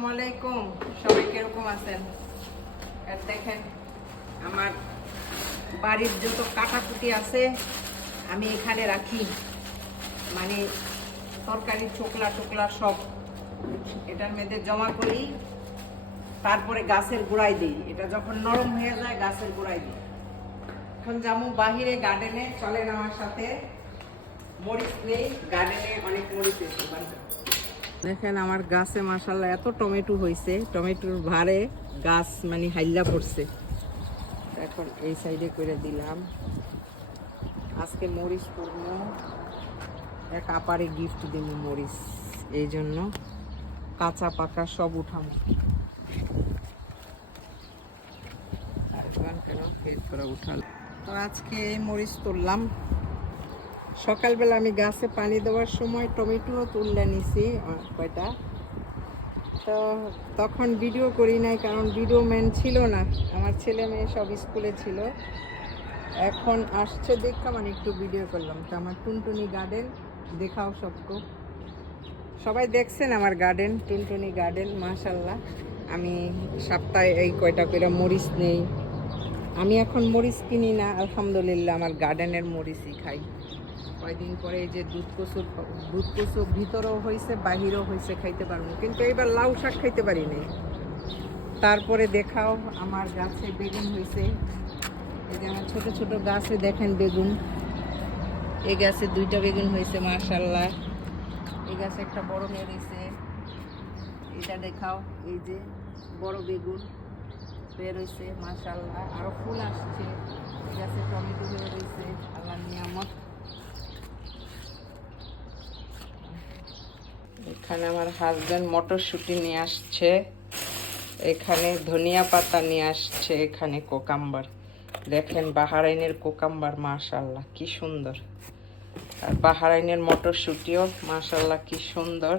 আসসালামু আলাইকুম, সবাই কিরকম আছেন? দেখেন আমার বাড়ির যত কাটাকুটি আছে আমি এখানে রাখি, মানে তরকারি চোকলা টোকলা সব এটার মধ্যে জমা করি, তারপরে গাছের গোড়ায় দিই। এটা যখন নরম হয়ে যায় গাছের গোড়ায় দিই। এখন যাবো বাহিরে গার্ডেনে, চলেন আমার সাথে। মরিচ নেই গার্ডেনে, অনেক মরিচ এসে দেখেন আমার গাছে মাশাআল্লাহ এত টমেটো হয়েছে, টমেটোর ভারে গাছ মানে হাইল্লা পড়ছে। এখন এই সাইডে করে দিলাম। আজকে মরিচ করবো, এক আপারে গিফট দিব মরিচ, এই জন্য কাঁচা পাকা সব উঠাবো। তো আজকে এই মরিচ তুললাম। সকালবেলা আমি গাছে পানি দেওয়ার সময় টমেটোও তুললে নিছি কয়টা, তো তখন ভিডিও করি নাই কারণ ভিডিও ম্যান ছিল না, আমার ছেলে মেয়ে সব স্কুলে ছিল। এখন আসছে দেখা মানে একটু ভিডিও করলাম। তো আমার টুনটুনি গার্ডেন দেখাও সবকো, সবাই দেখছেন আমার গার্ডেন, টুনটুনি গার্ডেন মাশাআল্লাহ। আমি সপ্তাহে এই কয়টা করে মরিচ নেই। আমি এখন মরিচ কিনি না, আলহামদুলিল্লাহ আমার গার্ডেনের মরিচই খাই। কয়দিন পরে এই যে দুধ কচু ভিতরেও হয়েছে বাহিরেও হয়েছে, খাইতে পারবো, কিন্তু এবার লাউ শাক খাইতে পারি নাই। তারপরে দেখাও আমার গাছে বেগুন হয়েছে, এই যে আমার ছোট ছোট গাছে দেখেন বেগুন। এই গাছে 2টা বেগুন হয়েছে মাশাআল্লাহ। এই গাছে একটা বড় মেয়ে হয়েছে, এটা দেখাও, এই যে বড় বেগুন বের হয়েছে মাশাআল্লাহ। আরো ফুল আসছে, এই গাছে টমেটো বের হয়েছে, আল্লাহর নিয়ামত। এখানে আমার হাজবেন্ড মটরশুঁটি নিয়ে আসছে, এখানে ধনিয়া পাতা নিয়ে আসছে, এখানে কোকাম্বার দেখেন, বাহারাইনের কোকাম্বার মাশাআল্লাহ কি সুন্দর। আর বাহারাইনের মটরশুঁটিও মাশাআল্লাহ কি সুন্দর।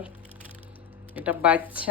এটা বাচ্চা